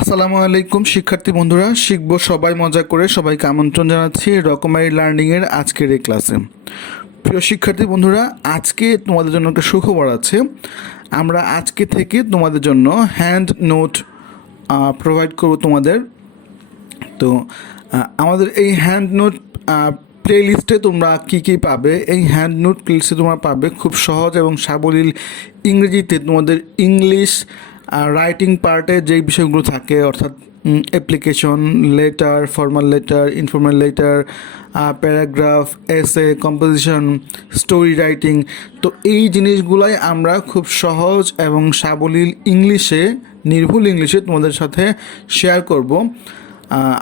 আসসালামু আলাইকুম শিক্ষার্থী বন্ধুরা, শিখব সবাই মজা করে। সবাইকে আমন্ত্রণ জানাচ্ছি রকমারি লার্নিংয়ের আজকের এই ক্লাসে। প্রিয় শিক্ষার্থী বন্ধুরা, আজকে তোমাদের জন্য একটা সুখবর আছে। আমরা আজকে থেকে তোমাদের জন্য হ্যান্ড নোট প্রোভাইড করব তোমাদের। তো আমাদের এই হ্যান্ড নোট প্লে লিস্টে তোমরা কী পাবে, এই হ্যান্ড নোট প্লে লিস্টে তোমরা পাবে খুব সহজ এবং সাবলীল ইংরেজিতে তোমাদের ইংলিশ রাইটিং পার্টে যেই বিষয়গুলো থাকে, অর্থাৎ application, letter, formal letter, informal letter, paragraph, এসে, কম্পোজিশন, স্টোরি রাইটিং। তো এই জিনিসগুলাই আমরা খুব সহজ এবং সাবলীল ইংলিশে, নির্ভুল ইংলিশে তোমাদের সাথে শেয়ার করব।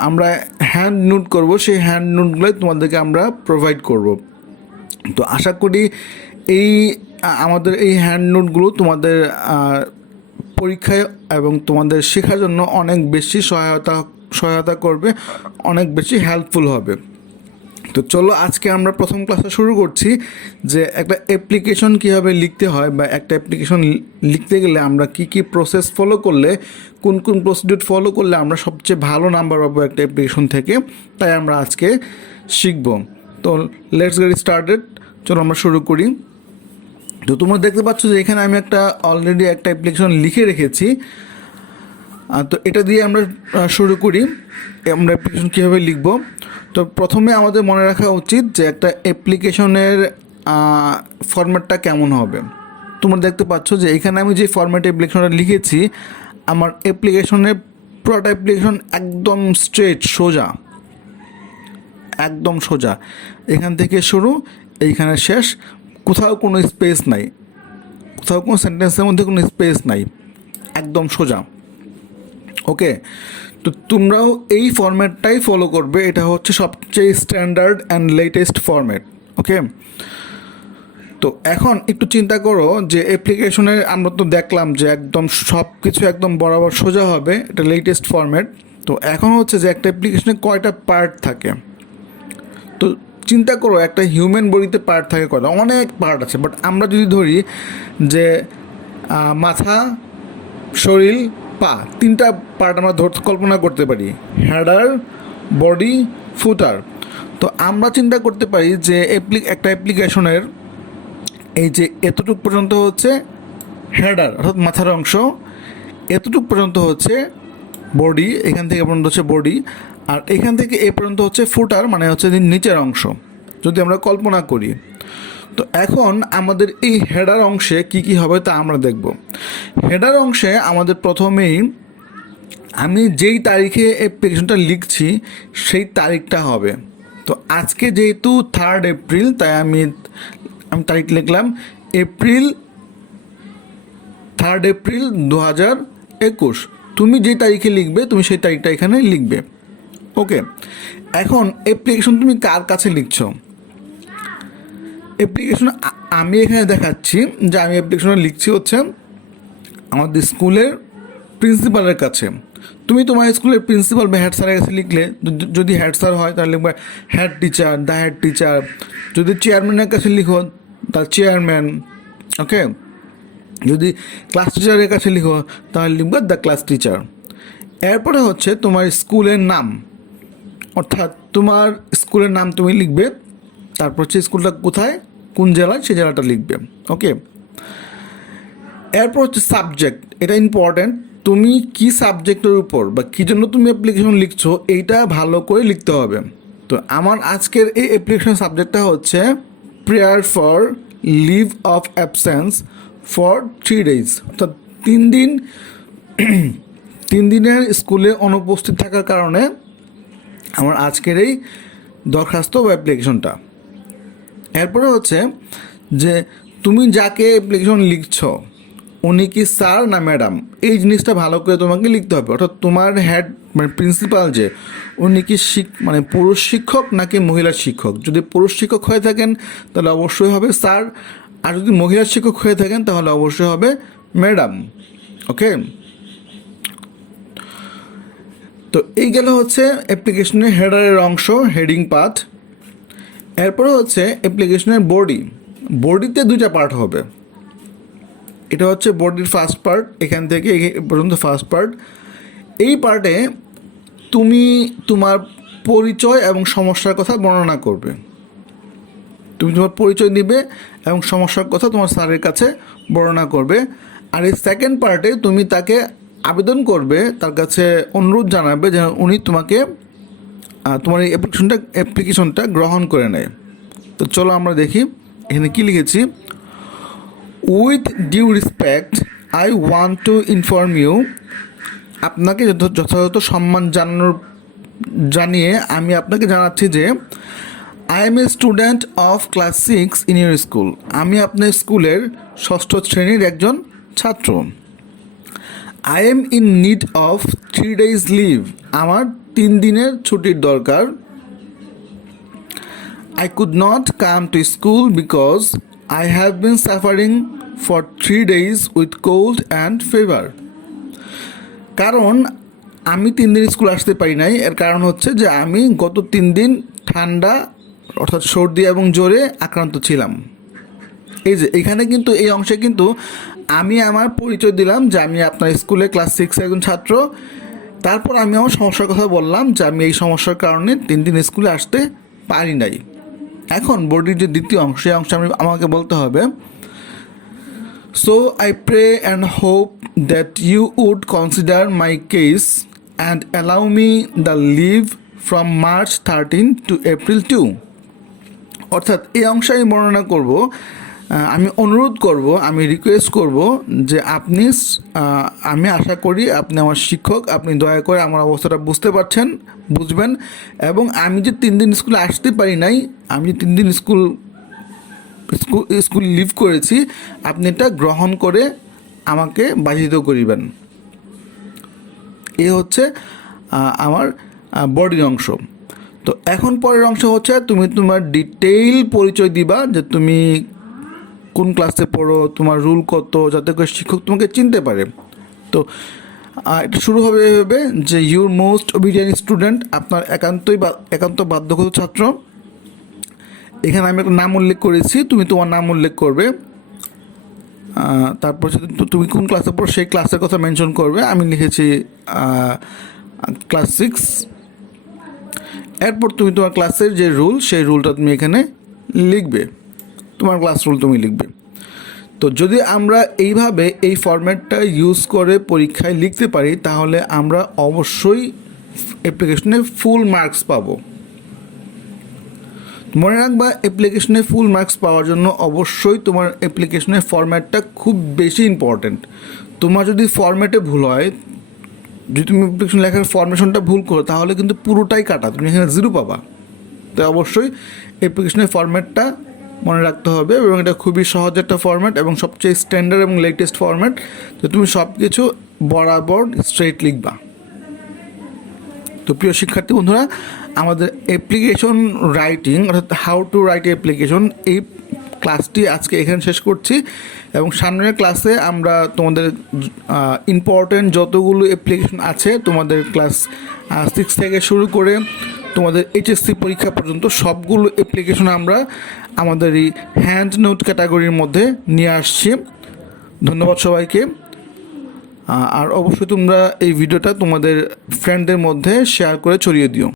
আমরা হ্যান্ড নোট করব, সেই হ্যান্ড নোটগুলোই তোমাদেরকে আমরা প্রোভাইড করব। তো আশা করি আমাদের এই হ্যান্ড নোটগুলো তোমাদের পরীক্ষায় এবং তোমাদের শেখার জন্য অনেক বেশি সহায়তা করবে, অনেক বেশি হেল্পফুল হবে। তো চলো আজকে আমরা প্রথম ক্লাসে শুরু করছি যে একটা অ্যাপ্লিকেশন কীভাবে লিখতে হয়, বা একটা অ্যাপ্লিকেশন লিখতে গেলে আমরা কী প্রসেস ফলো করলে, কোন প্রসিডিউর ফলো করলে আমরা সবচেয়ে ভালো নাম্বার পাবো একটা অ্যাপ্লিকেশন থেকে, তাই আমরা আজকে শিখব। তো লেটস গেট স্টার্টেড, চলো আমরা শুরু করি। তো তোমরা দেখতে পাচ্ছ যে এখানে আমি অলরেডি একটা অ্যাপ্লিকেশন লিখে রেখেছি। তো এটা দিয়ে আমরা শুরু করি। আমরা অ্যাপ্লিকেশন কীভাবে লিখব। তো প্রথমে আমাদের মনে রাখা উচিত যে একটা অ্যাপ্লিকেশনের ফরম্যাটটা কেমন হবে। তোমরা দেখতে পাচ্ছ যে এখানে আমি যে ফরম্যাটে অ্যাপ্লিকেশনটা লিখেছি, আমার অ্যাপ্লিকেশনের পুরোটা অ্যাপ্লিকেশন একদম স্ট্রেট, সোজা, একদম সোজা। এখান থেকে শুরু, এইখানে শেষ, কোথাও কোনো স্পেস নাই, কোথাও কোনো সেন্টেন্সের মধ্যে কোনো স্পেস নাই, একদম সোজা। ওকে, তো তোমরাও এই ফরম্যাটটাই ফলো করবে। এটা হচ্ছে সবচেয়ে স্ট্যান্ডার্ড অ্যান্ড লেটেস্ট ফরম্যাট। ওকে, তো এখন একটু চিন্তা করো যে অ্যাপ্লিকেশনের আমরা তো দেখলাম যে একদম সব কিছু একদম বরাবর সোজা হবে, এটা লেটেস্ট ফরম্যাট। তো এখন হচ্ছে যে একটা অ্যাপ্লিকেশনে কয়টা পার্ট থাকে। তো চিন্তা করো একটা হিউম্যান বডিতে পার্ট থাকে কয়টা, অনেক পার্ট আছে। বাট আমরা যদি ধরি যে মাথা, শরীর, পা, তিনটা পার্ট আমরা কল্পনা করতে পারি, হেডার, বডি, ফুটার। তো আমরা চিন্তা করতে পারি যে একটা অ্যাপ্লিকেশনের এই যে এতটুকু পর্যন্ত হচ্ছে হেডার অর্থাৎ মাথার অংশ, এতটুকু পর্যন্ত হচ্ছে বডি, এখান থেকে পর্যন্ত হচ্ছে বডি, আর এখান থেকে এ পর্যন্ত হচ্ছে ফুটার, মানে হচ্ছে নিচের অংশ, যদি আমরা কল্পনা করি। তো এখন আমাদের এই হেডার অংশে কি হবে তা আমরা দেখব। হেডার অংশে আমাদের প্রথমেই আমি যেই তারিখে অ্যাপ্লিকেশনটা লিখছি সেই তারিখটা হবে। তো আজকে যেহেতু 3 এপ্রিল, তাই আমি তারিখ লিখলাম এপ্রিল, 3 এপ্রিল 2021। তুমি যেই তারিখে লিখবে তুমি সেই তারিখটা এখানে লিখবে। ওকে, এখন অ্যাপ্লিকেশন তুমি কার কাছে লিখছো। অ্যাপ্লিকেশন আমি এখানে দেখাচ্ছি যে আমি অ্যাপ্লিকেশন লিখছি হচ্ছে আমাদের স্কুলের প্রিন্সিপালের কাছে। তুমি তোমার স্কুলের প্রিন্সিপাল বা হেড স্যারের কাছে লিখলে, যদি হেড স্যার হয় তাহলে লিখবে head teacher, the head teacher. যদি চেয়ারম্যানের কাছে লিখো দ্য চেয়ারম্যান। ওকে, যদি ক্লাস টিচারের কাছে লিখো তাহলে লিখবে দ্য ক্লাস টিচার। এরপরে হচ্ছে তোমার স্কুলের নাম, অর্থাৎ তোমার স্কুলের নাম তুমি লিখবে, তারপর হচ্ছে স্কুলটা কোথায়, কোন জেলায়, সেই জেলাটা লিখবে। ওকে, এরপর হচ্ছে সাবজেক্ট, এটা ইম্পর্ট্যান্ট। তুমি কি সাবজেক্টের উপর বা কী জন্য তুমি অ্যাপ্লিকেশন লিখছো এইটা ভালো করে লিখতে হবে। তো আমার আজকের এই অ্যাপ্লিকেশন সাবজেক্টটা হচ্ছে prayer for leave of absence for 3 days, অর্থাৎ 3 দিনের স্কুলে অনুপস্থিত থাকার কারণে আমার আজকের এই দরখাস্ত বা অ্যাপ্লিকেশনটা। এরপরে হচ্ছে যে তুমি যাকে অ্যাপ্লিকেশন লিখছো উনি কি স্যার না ম্যাডাম, এই জিনিসটা ভালো করে তোমাকে লিখতে হবে। অর্থাৎ তোমার হেড মানে প্রিন্সিপাল যে উনি কি মানে পুরুষ শিক্ষক নাকি মহিলা শিক্ষক। যদি পুরুষ শিক্ষক হয়ে থাকেন তাহলে অবশ্যই হবে স্যার, আর যদি মহিলা শিক্ষক হয়ে থাকেন তাহলে অবশ্যই হবে ম্যাডাম। ওকে, তো এই গেল হচ্ছে অ্যাপ্লিকেশনের হেডারের অংশ, হেডিং পার্ট। এরপরে হচ্ছে অ্যাপ্লিকেশনের বডি। বডিতে 2টা পার্ট হবে। এটা হচ্ছে বডির ফার্স্ট পার্ট, এখান থেকে পর্যন্ত ফার্স্ট পার্ট। এই পার্টে তুমি তোমার পরিচয় এবং সমস্যার কথা বর্ণনা করবে। তুমি তোমার পরিচয় দিবে এবং সমস্যার কথা তোমার স্যারের কাছে বর্ণনা করবে। আর এই সেকেন্ড পার্টে তুমি তাকে আবেদন করবে, তার কাছে অনুরোধ জানাবে যেন উনি তোমাকে তোমার এই অ্যাপ্লিকেশনটা গ্রহণ করে নেয়। তো চলো আমরা দেখি এখানে কী লিখেছি। With due respect I want to inform you, আপনাকে যথাযথ সম্মান জানিয়ে আমি আপনাকে জানাচ্ছি যে I am a student of class 6 in your school, আমি আপনার স্কুলের 6ষ্ঠ শ্রেণীর একজন ছাত্র। I am in need of 3 days leave, আমার 3 দিনের ছুটির দরকার। I could not come to school because I have been suffering for 3 days with cold and fever. কারণ আমি 3 দিন স্কুল আসতে পারি নাই, এর কারণ হচ্ছে যে আমি গত 3 দিন ঠান্ডা অর্থাৎ সর্দি এবং জ্বরে আক্রান্ত ছিলাম। এই যে এখানে কিন্তু এই অংশে কিন্তু আমি আমার পরিচয় দিলাম যে আমি আপনার স্কুলে ক্লাস 6 একজন ছাত্র। তারপর আমি আমার সমস্যার কথা বললাম যে আমি এই সমস্যার কারণে 3 দিন স্কুলে আসতে পারি নাই। এখন বডির যে দ্বিতীয় অংশ, সেই অংশে আমাকে বলতে হবে so I pray and hope that you would consider my case and allow me the leave from March 13 to April 2। অর্থাৎ এই অংশে আমি বর্ণনা করব, আমি অনুরোধ করব, আমি রিকোয়েস্ট করব যে আমি আশা করি আপনি আমার শিক্ষক, আপনি দয়া করে আমার অবস্থাটা বুঝবেন এবং আমি যে 3 দিন স্কুলে আসতে পারি নাই, আমি যে 3 দিন স্কুল লিভ করেছি, আপনি এটা গ্রহণ করে আমাকে বাধিত করিবেন। এ হচ্ছে আমার বডির অংশ। তো এখন পরের অংশ হচ্ছে তুমি তোমার ডিটেইল পরিচয় দিবা যে তুমি কোন ক্লাসে পড়ো, তোমার রুল কত, যাতে করে শিক্ষক তোমাকে চিনতে পারে। তো এটা শুরু হবে এভাবে যে ইউর মোস্ট ওবিডিয়েন্ট স্টুডেন্ট, আপনার একান্ত বাধ্যগত ছাত্র। এখানে আমি একটা নাম উল্লেখ করেছি, তুমি তোমার নাম উল্লেখ করবে। তারপর তুমি কোন ক্লাসে পড়ো সেই ক্লাসের কথা মেনশন করবে। আমি লিখেছি ক্লাস 6। এরপর তুমি তোমার ক্লাসের যে রুল, সেই রুলটা তুমি এখানে লিখবে, তোমার ক্লাস রুল তুমি লিখবে। তো যদি আমরা এইভাবে এই ফরম্যাটটা ইউজ করে পরীক্ষায় লিখতে পারি, তাহলে আমরা অবশ্যই অ্যাপ্লিকেশনে ফুল মার্কস পাবো। মনে রাখবা, অ্যাপ্লিকেশনে ফুল মার্কস পাওয়ার জন্য অবশ্যই তোমার অ্যাপ্লিকেশনের ফরম্যাটটা খুব বেশি ইম্পর্ট্যান্ট। তোমার যদি ফরম্যাটে ভুল হয়, যদি তুমি অ্যাপ্লিকেশন লেখার ফরমেশনটা ভুল করো, তাহলে কিন্তু পুরোটাই কাটা, তুমি এখানে 0 পাবা। তাই অবশ্যই অ্যাপ্লিকেশনের ফরম্যাটটা মনে রাখতে হবে এবং এটা খুবই সহজ একটা ফরম্যাট এবং সবচেয়ে স্ট্যান্ডার্ড এবং লেটেস্ট ফরম্যাট, যে তুমি সব কিছু বরাবর স্ট্রেট লিখবা। তো প্রিয় শিক্ষার্থী বন্ধুরা, আমাদের অ্যাপ্লিকেশন রাইটিং অর্থাৎ হাউ টু রাইট অ্যাপ্লিকেশন এই ক্লাসটি আজকে এখানে শেষ করছি এবং সামনের ক্লাসে আমরা তোমাদের ইম্পর্টেন্ট যতগুলো অ্যাপ্লিকেশন আছে তোমাদের ক্লাস 6 থেকে শুরু করে তোমাদের এইচএসসি পরীক্ষা পর্যন্ত সবগুলো অ্যাপ্লিকেশন আমরা আমাদের এই হ্যান্ড নোট ক্যাটাগরির মধ্যে নিয়ে আসছি। ধন্যবাদ সবাইকে। আর অবশ্যই তোমরা এই ভিডিওটা তোমাদের ফ্রেন্ডদের মধ্যে শেয়ার করে ছড়িয়ে দিও।